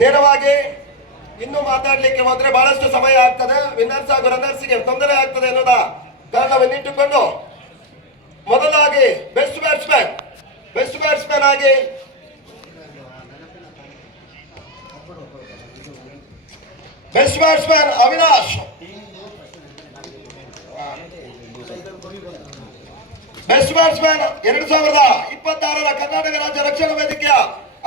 ನೇರವಾಗಿ ಇನ್ನು ಮಾತಾಡ್ಲಿಕ್ಕೆ ಹೋದ್ರೆ ಬಹಳಷ್ಟು ಸಮಯ ಆಗ್ತದೆ, ವಿನ್ನರ್ಸ್ ಹಾಗೂ ರನ್ನರ್ಸ್ಗೆ ತೊಂದರೆ ಆಗ್ತದೆ ಅನ್ನೋದ ಕಾರಣವನ್ನಿಟ್ಟುಕೊಂಡು ಮೊದಲಾಗಿ ಬೆಸ್ಟ್ ಬ್ಯಾಟ್ಸ್ಮನ್ ಆಗಿ ಅವಿನಾಶ್, ಬೆಸ್ಟ್ ಬ್ಯಾಟ್ಸ್ಮನ್ 2026ರ ಕರ್ನಾಟಕ ರಾಜ್ಯ ರಕ್ಷಣಾ ವೇದಿಕೆಯ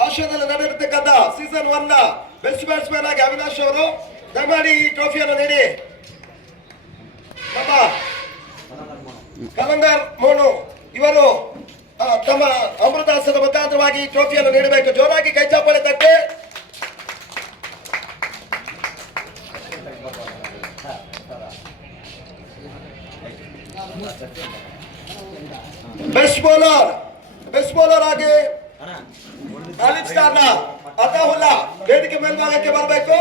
ಆಶ್ರಯದಲ್ಲಿ ನಡೆದಿರ್ತಕ್ಕಂಥ ಸೀಸನ್ 1 ನ ಬೆಸ್ಟ್ ಬ್ಯಾಟ್ಸ್ಮನ್ ಆಗಿ ಅವಿನಾಶ್ ಅವರು ದಯಮಾಡಿ ಈ ಟ್ರೋಫಿಯನ್ನು ನೀಡಿ ನಮ್ಮ ಕಲಂದರ್ ಮೋನು ಇವರು ತಮ್ಮ ಅಮೃತಾಸದ ಮುಖಾಂತರವಾಗಿ ಈ ಟ್ರೋಫಿಯನ್ನು ನೀಡಬೇಕು. ಜೋರಾಗಿ ಕೈ ಚಾಪಳೆ ತಟ್ಟೆ. ಬೆಸ್ಟ್ ಬೌಲರ್ ಆಗಿ ಆಲಿಫ್ ಸ್ಟಾರ್ನ ಅತಾಹುಲ್ಲಾ ವೇದಿಕೆ ಮೇಲ್ಭಾಗಕ್ಕೆ ಬರಬೇಕು.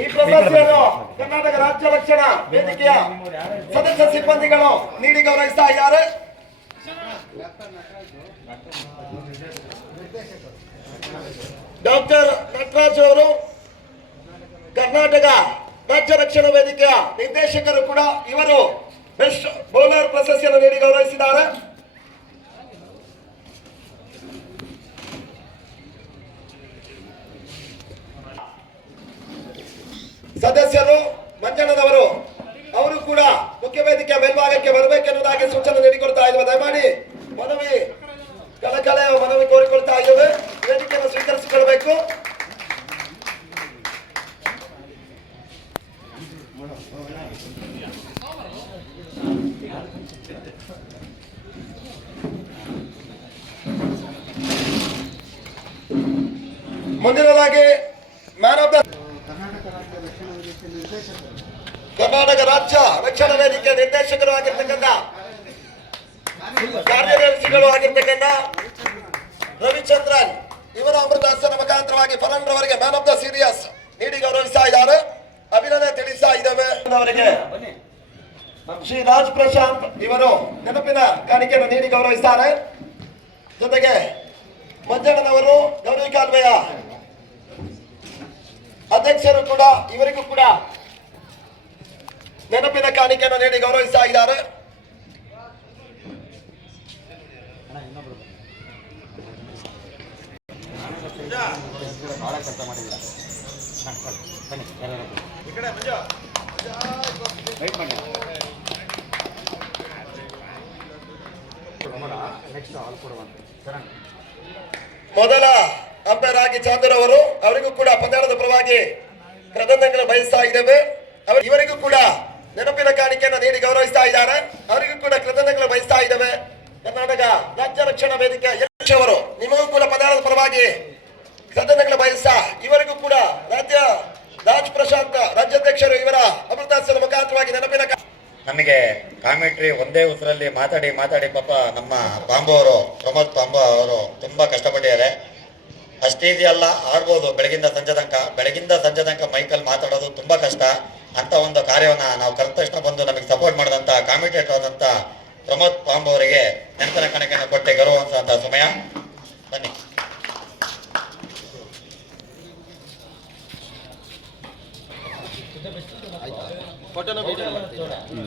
ಈ ಪ್ರಶಸ್ತಿಯನ್ನು ಕರ್ನಾಟಕ ರಾಜ್ಯ ರಕ್ಷಣಾ ವೇದಿಕೆಯ ಸದಸ್ಯ ಸಿಬ್ಬಂದಿಗಳು ನೀಡಿ ಗೌರವಿಸ್ತಾ ಇದ್ದಾರೆ. ಡಾಕ್ಟರ್ ನಟರಾಜ್ ಅವರು ಕರ್ನಾಟಕ ರಾಜ್ಯ ರಕ್ಷಣಾ ವೇದಿಕೆಯ ನಿರ್ದೇಶಕರು ಕೂಡ ಇವರು ಬೆಸ್ಟ್ ಬೌಲರ್ ಪ್ರಶಸ್ತಿಯನ್ನು ನೀಡಿ ಗೌರವಿಸಿದ್ದಾರೆ. ಸದಸ್ಯರು ಮಂಜಣ್ಣನವರು ಅವರು ಕೂಡ ಮುಖ್ಯ ವೇದಿಕೆಯ ಮೇಲ್ಭಾಗಕ್ಕೆ ಬರಬೇಕೆನ್ನುವುದಾಗಿ ಸೂಚನೆ ನೀಡಿಕೊಳ್ತಾ ಇದ್ದೇವೆ. ದಯಮಾಡಿ ಕಳಕಳೆಯ ಮನವಿ ಕೋರಿಕೊಳ್ತಾ ಇದ್ದೇವೆ. ವೇದಿಕೆಯನ್ನು ಸ್ವೀಕರಿಸಿಕೊಳ್ಳಬೇಕು. ಮುಂದಿನದಾಗಿ ಮ್ಯಾನ್ ಆಫ್ ದ ಕರ್ನಾಟಕ ರಾಜ್ಯ ರಕ್ಷಣಾ ವೇದಿಕೆ ನಿರ್ದೇಶಕರು ಆಗಿರ್ತಕ್ಕಂಥ ಕಾರ್ಯದರ್ಶಿಗಳು ಆಗಿರ್ತಕ್ಕಂಥ ರವಿಚಂದ್ರನ್ ಇವರ ಅಮೃತಾಸನ ಮುಖಾಂತರವಾಗಿ ಫಲಂಡ್ರವರಿಗೆ ಮ್ಯಾನ್ ಆಫ್ ದ ಸೀರಿಯಸ್ ನೀಡಿ ಗೌರವಿಸ್ತಾ ಇದ್ದಾರೆ. ಅಭಿನಂದನೆ ತಿಳಿಸ್ತಾ ಇದ್ದೇವೆ. ಅವರಿಗೆ ಶ್ರೀ ರಾಜ್ ಪ್ರಶಾಂತ್ ಇವರು ನೆನಪಿನ ಕಾಣಿಕೆಯನ್ನು ನೀಡಿ ಗೌರವಿಸ್ತಾರೆ. ಜೊತೆಗೆ ಮಂಜಣ್ಣನವರು ಗೌರವಿ ಕಾಲುವೆಯ ಅಧ್ಯಕ್ಷರು ಕೂಡ ಇವರಿಗೂ ಕೂಡ ನೆನಪಿನ ಕಾಣಿಕೆಯನ್ನು ನೀಡಿ ಗೌರವಿಸ್ತಾ ಇದ್ದಾರೆ. ಮೊದಲ ಅಂಪೈರ್ ಆಗಿ ಚಾಂದರ್ ಅವರು ಅವರಿಗೂ ಕೂಡ ಪಂದ್ಯಾಟದ ಪರವಾಗಿ ಕೃತಜ್ಞತೆಗಳನ್ನು ಬಯಸ್ತಾ ಇದ್ದೇವೆ. ಇವರಿಗೂ ಕೂಡ ನೆನಪಿನ ಕಾಣಿಕೆಯನ್ನು ನೀಡಿ ಗೌರವಿಸ್ತಾ ಇದ್ದಾರೆ. ಅವರಿಗೂ ಕೂಡ ಕೃತಜ್ಞತೆಗಳನ್ನು ಬಯಸ್ತಾ ಇದ್ದೇವೆ. ಕರ್ನಾಟಕ ರಾಜ್ಯ ರಕ್ಷಣಾ ವೇದಿಕೆ ಅವರು ನಿಮಗೂ ಕೂಡ ಪಂದ್ಯಾಟದ ಪರವಾಗಿ ಕೃತಜ್ಞತೆಗಳನ್ನು ಬಯಸ್ತಾ ಇವರಿಗೂ ಕೂಡ ರಾಜ್ ಪ್ರಶಾಂತ್ ರಾಜ್ಯಾಧ್ಯಕ್ಷರು ಇವರ ಅಮೃತಾಸನ ಮುಖಾಂತರವಾಗಿ ನೆನಪಿನ ನಮಗೆ ಕಾಮೆಂಟ್ರಿ ಒಂದೇ ಉತ್ತರಲ್ಲಿ ಮಾತಾಡಿ ಪಾಪ ನಮ್ಮ ಪಾಂಬು ಅವರು ಪ್ರಮೋದ್ ಪಾಂಬು ಅವರು ತುಂಬಾ ಕಷ್ಟಪಟ್ಟಿದ್ದಾರೆ. ಅಷ್ಟೀಸಿ ಅಲ್ಲ, ಆಡ್ಬೋದು ಬೆಳಗಿಂದ ಸಂಜೆ ತನಕ ಮೈಕಲ್ಲಿ ಮಾತಾಡೋದು ತುಂಬಾ ಕಷ್ಟ. ಅಂತ ಒಂದು ಕಾರ್ಯವನ್ನ ನಾವು ಕರೆದ ತಕ್ಷಣ ಬಂದು ನಮಗೆ ಸಪೋರ್ಟ್ ಮಾಡಿದಂತ ಕಾಮೆಂಟೇಟರ್ ಆದಂತ ಪ್ರಮೋದ್ ಪಾಂಬು ಅವರಿಗೆ ನೆನಪಿನ ಕಣಕನ್ನು ಕೊಟ್ಟೆ ಗೌರವಿಸುವಂತ ಸಮಯ. ಬನ್ನಿ.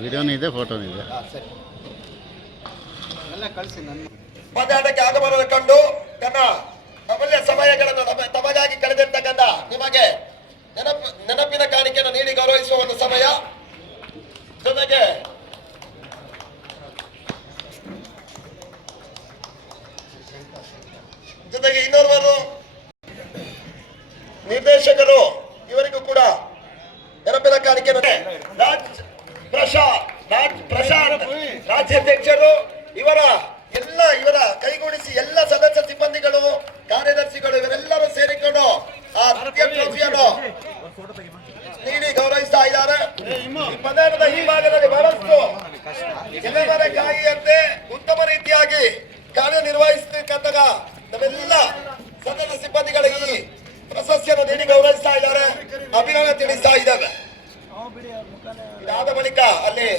ವಿಡಿಯೋನೂ ಇದೆ, ಫೋಟೋನೂ ಇದೆ. ಪಂದ್ಯಾಟಕ್ಕೆ ಆಗಮನ ಕಂಡು ತನ್ನ ಅಮೂಲ್ಯ ಸಮಯಗಳನ್ನು ತಮಗಾಗಿ ಕಳೆದಿರ್ತಕ್ಕಂಥ ನಿಮಗೆ ನೆನಪಿನ ಕಾಣಿಕೆಯನ್ನು ನೀಡಿ ಗೌರವಿಸುವ ಒಂದು ಸಮಯ. ಜೊತೆಗೆ ಇನ್ನೋರ್ವರು ನಿರ್ದೇಶಕರು ಇವರಿಗೂ ಕೂಡ ನೆನಪಿನ ಕಾಣಿಕೆಯನ್ನು ಪ್ರಶಾಂತ್ ರಾಜ್ಯಾಧ್ಯಕ್ಷರು ಇವರ ಕೈಗೂಡಿಸಿ ಎಲ್ಲ ಸದಸ್ಯ ಸಿಬ್ಬಂದಿಗಳು ಕಾರ್ಯದರ್ಶಿಗಳು ಇವರೆಲ್ಲರೂ ಸೇರಿಕೊಂಡು ಆ ಟ್ರೋಫಿಯನ್ನು ನೀಡಿ ಗೌರವಿಸ್ತಾ ಇದ್ದಾರೆ. ಪಂದ್ಯದ ಈ ಭಾಗದಲ್ಲಿ ಬಹಳಷ್ಟು ಕಾಯಿಯಂತೆ ಉತ್ತಮ ರೀತಿಯಾಗಿ ಕಾರ್ಯನಿರ್ವಹಿಸತಕ್ಕಂಥ ನಮ್ಮೆಲ್ಲ ಸದಸ್ಯ ಸಿಬ್ಬಂದಿಗಳಿಗೆ ಈ ಪ್ರಶಸ್ತಿಯನ್ನು ನೀಡಿ ಗೌರವಿಸ್ತಾ ಇದ್ದಾರೆ. ಅಭಿನಂದನೆ ತಿಳಿಸ್ತಾ ಇದ್ದೇವೆ. ಇದಾದ ಬಳಿಕ ಅಲ್ಲಿ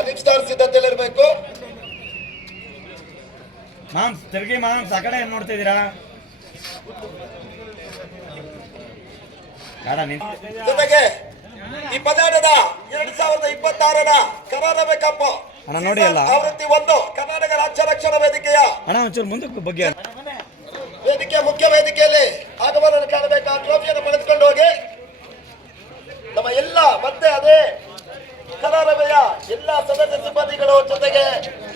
ಅಲಿಫ್ ಸ್ಟಾರ್ ಸಿದ್ಧತೆಯಲ್ಲಿರಬೇಕು. ಮಾಮ್ಸ್ ತಿರ್ಗಿ ಮಾಮ್ಸ್ ಆ ಕಡೆ ಏನ್ ನೋಡ್ತಿದ್ದೀರಾ? ಬೇಡ ನಿನ್ ಜೊತೆಗೆ ಈ ಪಂದ್ಯಾಟದ 2026ರ ಕರ್ನಾಟಕ ಕಪ್ ಅಣ್ಣ ನೋಡಿ ಅಲ್ಲ. ಆವೃತ್ತಿ 1 ಕರ್ನಾಟಕ ರಾಜ್ಯ ರಕ್ಷಣಾ ವೇದಿಕೆಯ ಅಣ್ಣ ಒಂಚೂರು ಮುಂದಕ್ಕೆ ಬಗ್ಗೆ ವೇದಿಕೆಯ ಮುಖ್ಯ ವೇದಿಕೆಯಲ್ಲಿ ಆಗಮನ ಕಾಣಬೇಕಾದ ಟ್ರೋಫಿಯನ್ನು ಪಡೆದುಕೊಂಡು ಹೋಗಿ ನಮ್ಮ ಎಲ್ಲ ಮತ್ತೆ ಅದೇ ಕಲಾರವೆಯ ಎಲ್ಲ ಸದಸ್ಯ ಸಿಬ್ಬಂದಿಗಳು ಜೊತೆಗೆ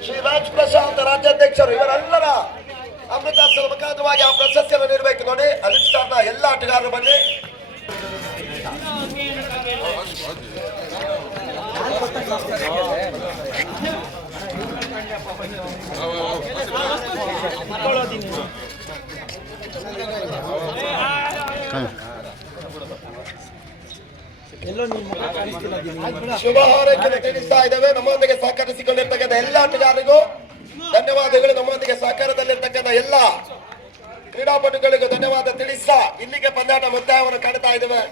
ಶ್ರೀ ರಾಜ್ ಪ್ರಶಾಂತ್ ರಾಜ್ಯಾಧ್ಯಕ್ಷರು ಇವರೆಲ್ಲರ ಅಮೃತಾಸ್ತ್ರ ಮುಖಾಂತರವಾಗಿ ಆ ಪ್ರಶಸ್ತಿಯನ್ನು ನೀಡಬೇಕು ನೋಡಿ. ಅಧಿಷ್ಠಾನ ಎಲ್ಲ ಆಟಗಾರರು ಬನ್ನಿ. ಶುಭ ಹಾರೈಕೆಯನ್ನು ತಿಳಿಸ್ತಾ ಇದ್ದೇವೆ. ನಮ್ಮೊಂದಿಗೆ ಸಹಕರಿಸಿಕೊಂಡಿರ್ತಕ್ಕಂಥ ಎಲ್ಲ ಆಟಗಾರರಿಗೂ ಧನ್ಯವಾದಗಳು. ನಮ್ಮೊಂದಿಗೆ ಸಹಕಾರದಲ್ಲಿರ್ತಕ್ಕಂಥ ಎಲ್ಲ ಕ್ರೀಡಾಪಟುಗಳಿಗೂ ಧನ್ಯವಾದ ತಿಳಿಸ್ತಾ ಇಲ್ಲಿಗೆ ಪಂದ್ಯಾಟ ಮುಕ್ತಾಯವನ್ನು ಕಾಣ್ತಾ ಇದ್ದೇವೆ.